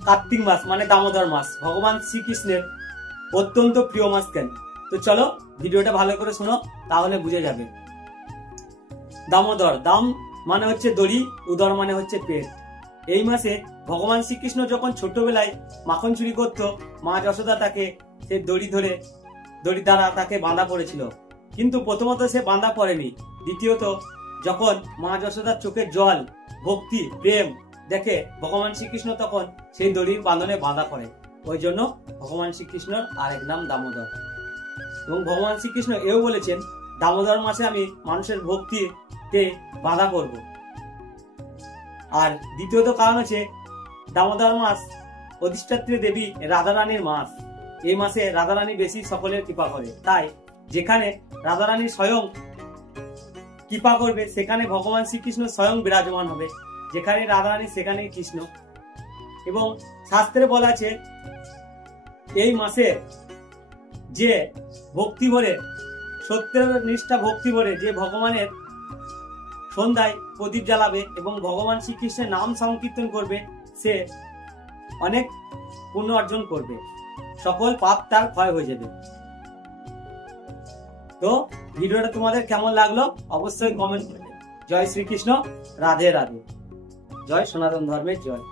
কার্তিক মাস মানে দামোদর মাস ভগবান শ্রীকৃষ্ণের অত্যন্ত প্রিয় মাস কেন? তো চলো ভিডিওটা ভালো করে শোনো, তাহলে বুঝে যাবে। দামোদর, দাম মানে হচ্ছে দড়ি, উদর মানে হচ্ছে পেট। এই মাসে ভগবান শ্রীকৃষ্ণ যখন ছোটবেলায় মাখন চুরি করত, মা যশোদা তাকে সে দড়ি দ্বারা তাকে বাঁধা পড়েছিল। কিন্তু প্রথমত সে বাঁধা পড়েনি, দ্বিতীয়ত যখন মা যশোদার চোখের জল, ভক্তি, প্রেম দেখে ভগবান শ্রীকৃষ্ণ তখন সেই দড়ির বাঁধনে বাঁধা পড়ে। ওই জন্য ভগবান শ্রীকৃষ্ণর আরেক নাম দামোদর। এবং ভগবান শ্রীকৃষ্ণ এও বলেছেন, দামোদর মাসে আমি মানুষের ভক্তিতে বাধা করব। আর দ্বিতীয়ত কারণ হচ্ছে দামোদর মাস অধিষ্ঠাত্রী দেবী রাধারানীর মাস। এই মাসে রাধারানী বেশি সকলের কৃপা করে, তাই যেখানে রাধারানী স্বয়ং কৃপা করবে সেখানে ভগবান শ্রীকৃষ্ণ স্বয়ং বিরাজমান হবে। যেখানে রাধারানী সেখানেই কৃষ্ণ। এবং শাস্ত্রে বলা আছে এই মাসে যে ভক্তি ভরে, সত্যের নিষ্ঠা ভক্তি ভরে যে ভগবানের সন্ধ্যায় প্রদীপ জ্বালাবে এবং ভগবান শ্রীকৃষ্ণের নাম সংকীর্তন করবে, সে অনেক পুণ্য অর্জন করবে, সকল পাপ তার ক্ষয় হয়ে যাবে। তো ভিডিওটা তোমাদের কেমন লাগলো অবশ্যই কমেন্ট করবে। জয় শ্রীকৃষ্ণ, রাধে রাধে, জয় সনাতন ধর্মের জয়।